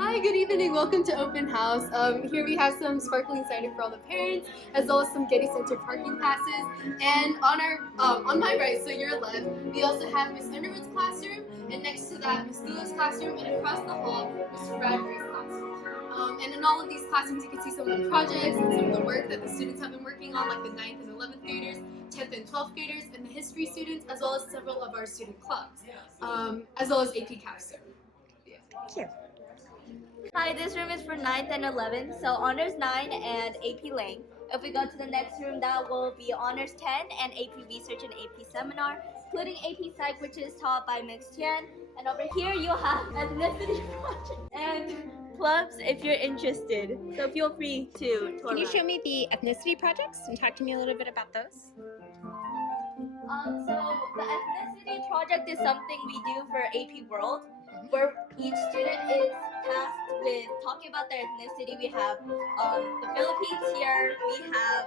Hi, good evening. Welcome to Open House. Here we have some sparkling cider for all the parents, as well as some Getty Center parking passes. And on my right, so your left, we also have Miss Underwood's classroom, and next to that, Miss Lula's classroom, and across the hall, Mr. Bradbury's classroom. And in all of these classrooms, you can see some of the projects and some of the work that the students have been working on, like the 9th and 11th graders, 10th and 12th graders, and the history students, as well as several of our student clubs, as well as AP capstone. Thank you. Hi, this room is for 9th and 11th, so Honors 9 and AP Lang. If we go to the next room, that will be Honors 10 and AP Research and AP Seminar, including AP Psych, which is taught by Ms. Tian. And over here, you'll have Ethnicity Project and clubs if you're interested. So feel free to tour Can you around. show me the ethnicity projects and talk to me a little bit about those? So the ethnicity project is something we do for AP World, where each student is tasked with talking about their ethnicity. We have the Philippines here, we have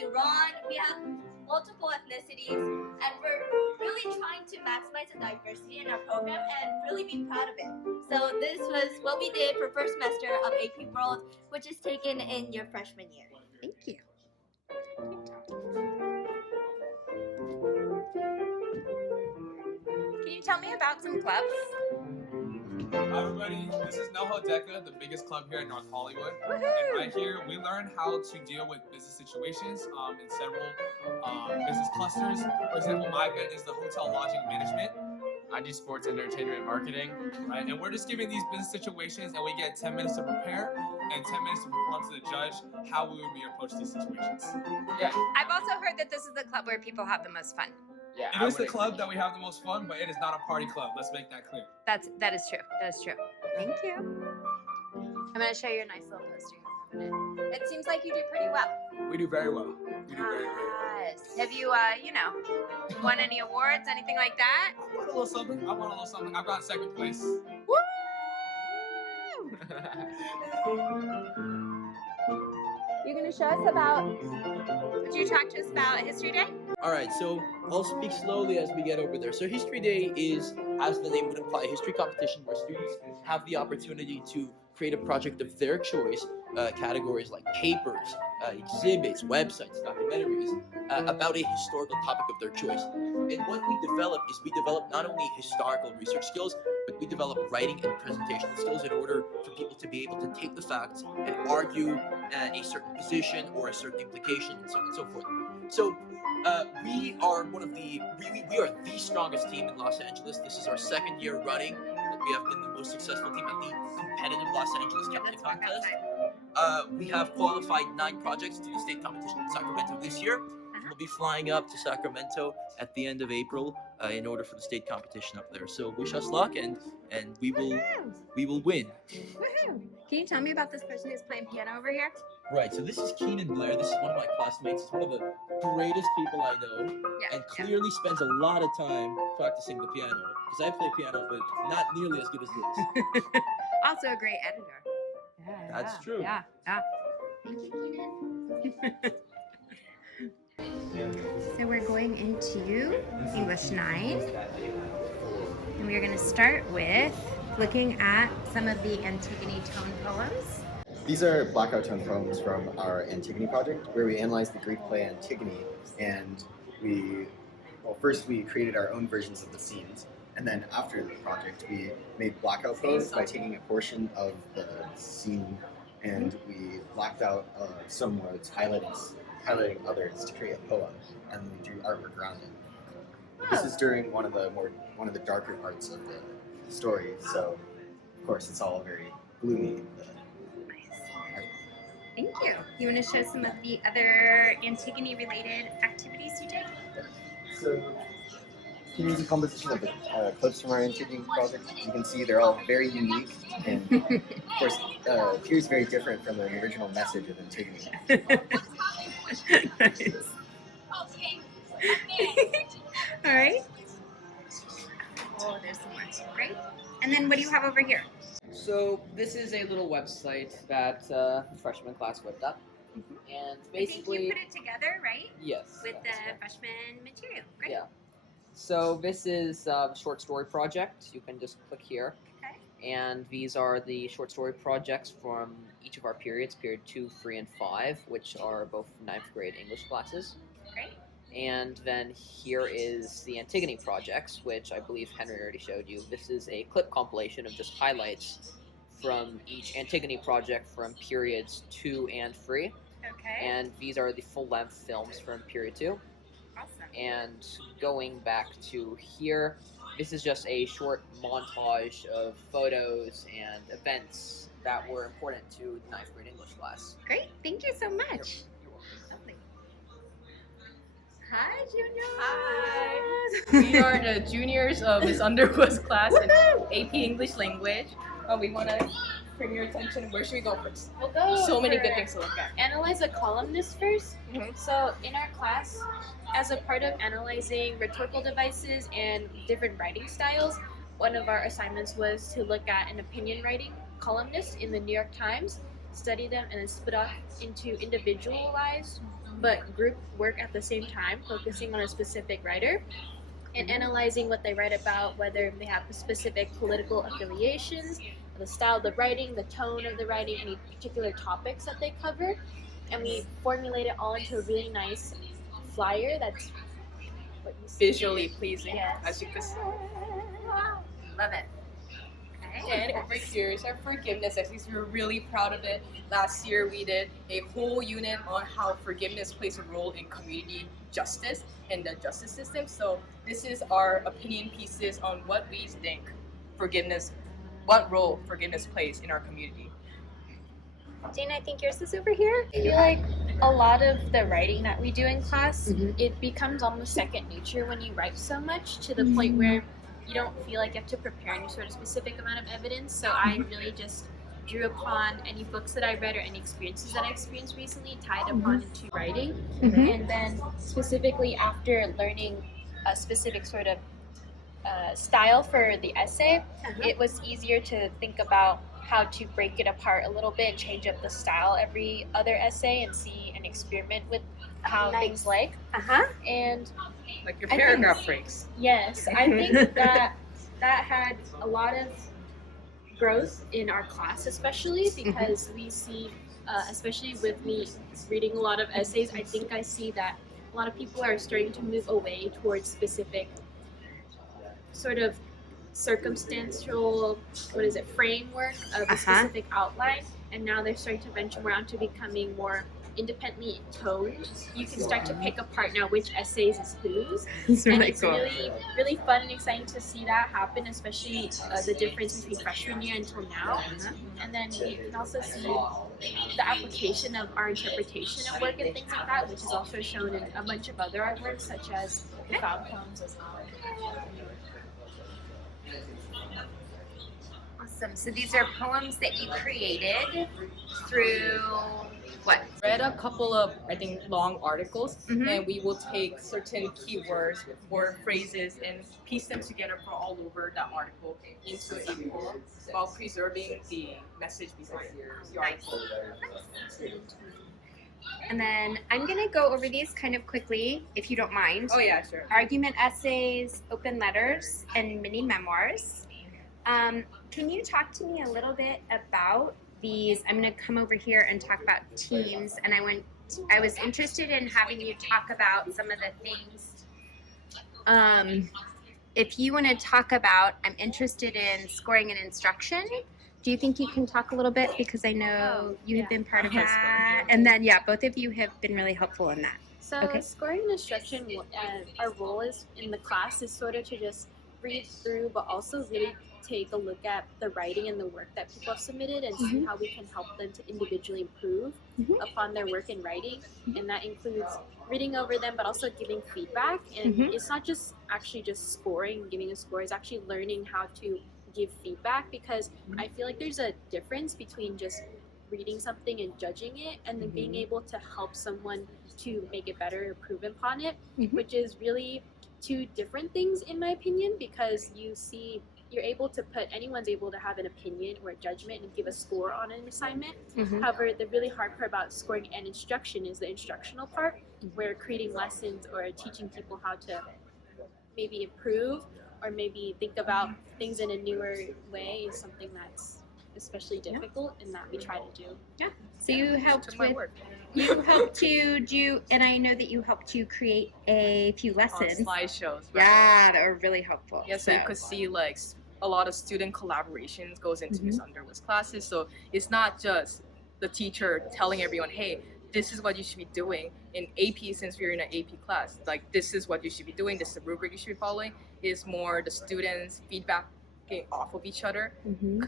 Iran, we have multiple ethnicities, and we're really trying to maximize the diversity in our program and really be proud of it. So this was what we did for first semester of AP World, which is taken in your freshman year. Thank you. Can you tell me about some clubs? Hi everybody, this is Noho Deca, the biggest club here in North Hollywood. And right here, we learn how to deal with business situations in several business clusters. For example, Micah is the hotel lodging management. I do sports entertainment marketing. Right, and we're just giving these business situations, and we get 10 minutes to prepare and 10 minutes to perform to the judge how we would approach these situations. Yeah, I've also heard that this is the club where people have the most fun. yeah. It is the club that we have the most fun, but it is not a party club. Let's make that clear. That is true. That is true. Thank you. I'm going to show you a nice little poster here in a minute. It seems like you do pretty well. We do very well. We do very, very well. Yes. Have you, won any awards, anything like that? I want a little something. I've got second place. Woo! You're going to show us about, would you talk to us about History Day? All right, so I'll speak slowly as we get over there. So History Day is, as the name would imply, a history competition where students have the opportunity to create a project of their choice, categories like papers, exhibits, websites, documentaries, about a historical topic of their choice. And what we develop is we develop not only historical research skills, but we develop writing and presentation skills in order for people to be able to take the facts and argue a certain position or a certain implication and so on and so forth. So we are we are the strongest team in Los Angeles. This is our second year running that we have been the most successful team at the competitive Los Angeles Captain Contest. We have qualified 9 projects to the state competition in Sacramento this year. We'll be flying up to Sacramento at the end of April in order for the state competition up there. So wish us luck, and we will win. Woohoo! Can you tell me about this person who's playing piano over here? Right, so this is Keenan Blair. This is one of my classmates. He's one of the greatest people I know, and clearly spends a lot of time practicing the piano. Because I play piano, but not nearly as good as this. Also a great editor. That's true. Yeah. Thank you, Keenan. So we're going into English 9, and we're going to start with looking at some of the Antigone tone poems. These are blackout tone poems from our Antigone project, where we analyzed the Greek play Antigone, and first we created our own versions of the scenes, and then after the project we made blackout poems by taking a portion of the scene and we blacked out some words, highlighting others to create a poem, and we drew artwork around it. This is during one of the darker parts of the story, so of course it's all very gloomy. Thank you. You want to show some of the other Antigone-related activities you did? So here's a composition of the clips from our Antigone project. As you can see, they're all very unique, and of course, here's very different from the original message of Antigone. Nice. All right. Oh, there's some more. Great. And then what do you have over here? So this is a little website that the freshman class whipped up, and basically I think you put it together, right? Yes. With the freshman material. Great. Yeah. So this is a short story project. You can just click here, And these are the short story projects from each of our periods, period 2, 3, and 5, which are both ninth grade English classes. Great. And then here is the Antigone projects, which I believe Henry already showed you. This is a clip compilation of just highlights from each Antigone project from periods 2 and 3. Okay. And these are the full-length films from period 2. Awesome. And going back to here, this is just a short montage of photos and events that were important to the ninth grade English class. Great. Thank you so much. You're welcome. Lovely. Hi, juniors. Hi. We are the juniors of Miss Underwood's class in AP English Language. We want to bring your attention. Where should we go first? We'll go So many for good things to look at. Analyze a columnist first. Mhm. So in our class, as a part of analyzing rhetorical devices and different writing styles, one of our assignments was to look at an opinion writing columnist in the New York Times, study them, and then split off into individualized but group work at the same time, focusing on a specific writer and analyzing what they write about, whether they have specific political affiliations, the style of the writing, the tone of the writing, any particular topics that they cover. And we formulate it all into a really nice flyer that's what you see. Visually pleasing, Yes. as you can see. Love it. Okay. And over here is our forgiveness essays. We're really proud of it. Last year we did a whole unit on how forgiveness plays a role in community justice and the justice system. So this is our opinion pieces on what we think what role forgiveness plays in our community. Jane, I think yours is over here. I feel like a lot of the writing that we do in class, Mhm. it becomes almost second nature when you write so much to the point where you don't feel like you have to prepare any sort of specific amount of evidence. So I really just drew upon any books that I read or any experiences that I experienced recently, tied upon into writing. Mhm. And then specifically after learning a specific sort of style for the essay, it was easier to think about how to break it apart a little bit, change up the style every other essay, and see and experiment with how Nice. things like. Uh-huh. And Like your I think- paragraph breaks. yes, I think that had a lot of growth in our class, especially because we see, especially with me reading a lot of essays, I think I see that a lot of people are starting to move away towards specific sort of circumstantial, framework of a specific outline, and now they're starting to venture more onto becoming more independently toned. You can start to pick apart now which essays is whose. It's And really it's cool. really, really fun and exciting to see that happen, especially the difference between freshman year until now. And then we can also see the application of our interpretation of work and things like that, which is also shown in a bunch of other artworks, such as the found poems as well. Awesome. So these are poems that you created through what? Read a couple of, I think, long articles, Mhm. and we will take certain keywords or phrases and piece them together from all over that article into a poem while preserving the message behind the article. And then I'm going to go over these kind of quickly, if you don't mind. Oh yeah, sure. Argument essays, open letters, and mini memoirs. Can you talk to me a little bit about these? I'm going to come over here and talk about teams, and I was interested in having you talk about some of the things. If you want to talk about, I'm interested in scoring and instruction. Do you think you can talk a little bit, because I know you have been part of that, and then both of you have been really helpful in that. So Okay. scoring and instruction, our role is in the class is sort of to just read through, but also really take a look at the writing and the work that people have submitted and see how we can help them to individually improve upon their work in writing. And that includes reading over them, but also giving feedback. And it's not just actually just scoring, giving a score, it's actually learning how to give feedback, because I feel like there's a difference between just reading something and judging it, and then being able to help someone to make it better, improve upon it, which is really two different things in my opinion, because anyone's able to have an opinion or a judgment and give a score on an assignment. However, the really hard part about scoring and instruction is the instructional part, where creating lessons or teaching people how to maybe improve or maybe think about things in a newer way is something that's especially difficult and that we try to do. So you helped Took my with, word. you helped to do, and I know that you helped to create a few lessons. Slideshows. Right? Yeah, that were really helpful. Yeah, so you could see like a lot of student collaborations goes into Miss Underwood's classes. So it's not just the teacher telling everyone, hey, this is what you should be doing. In AP, since we're in an AP class, like this is what you should be doing, this is the rubric you should be following, is more the students feedbacking off of each other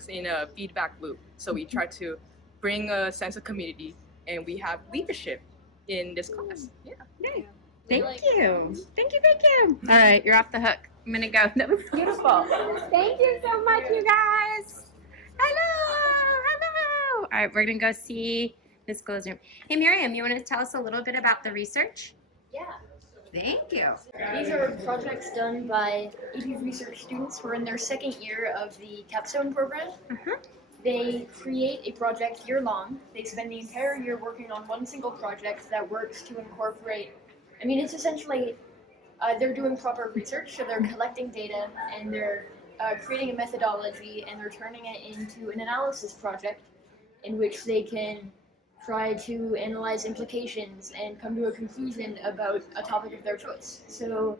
in a feedback loop. So we try to bring a sense of community and we have leadership in this class. Yeah. Yay. Thank you. Thank you. Thank you. All right, you're off the hook. I'm gonna go. That was beautiful. Thank you so much, you guys. Hello. Hello. All right, we're gonna go see Miss Glow's room. Hey, Miriam, you want to tell us a little bit about the research? Yeah. Thank you. These are projects done by AP research students who are in their second year of the capstone program. They create a project year long. They spend the entire year working on one single project that works to incorporate, it's essentially, they're doing proper research, so they're collecting data and they're creating a methodology and they're turning it into an analysis project in which they can try to analyze implications and come to a conclusion about a topic of their choice. So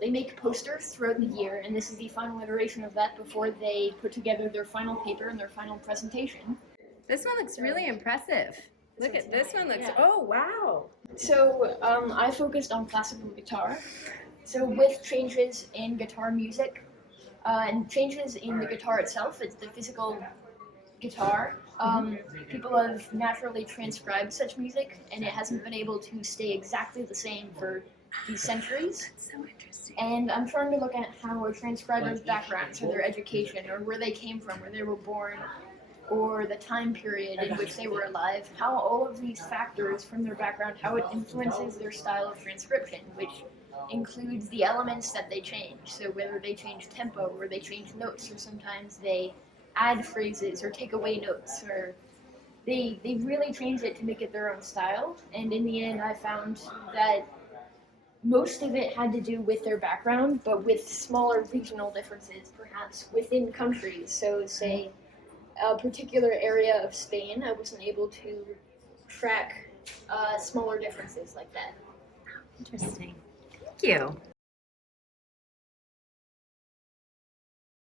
they make posters throughout the year, and this is the final iteration of that before they put together their final paper and their final presentation. This one looks really impressive. Look at this one. Looks. Oh wow. So I focused on classical guitar. So with changes in guitar music and changes in the guitar itself, it's the physical guitar. People have naturally transcribed such music, and it hasn't been able to stay exactly the same for these centuries. That's so interesting. And I'm trying to look at how a transcriber's background, so their education, or where they came from, where they were born, or the time period in which they were alive, how all of these factors from their background, how it influences their style of transcription, which includes the elements that they change. So whether they change tempo, or they change notes, or sometimes they add phrases, or take away notes, or they really change it to make it their own style. And in the end, I found that most of it had to do with their background, but with smaller regional differences, perhaps within countries. So say a particular area of Spain, I wasn't able to track smaller differences like that. Interesting. Thank you.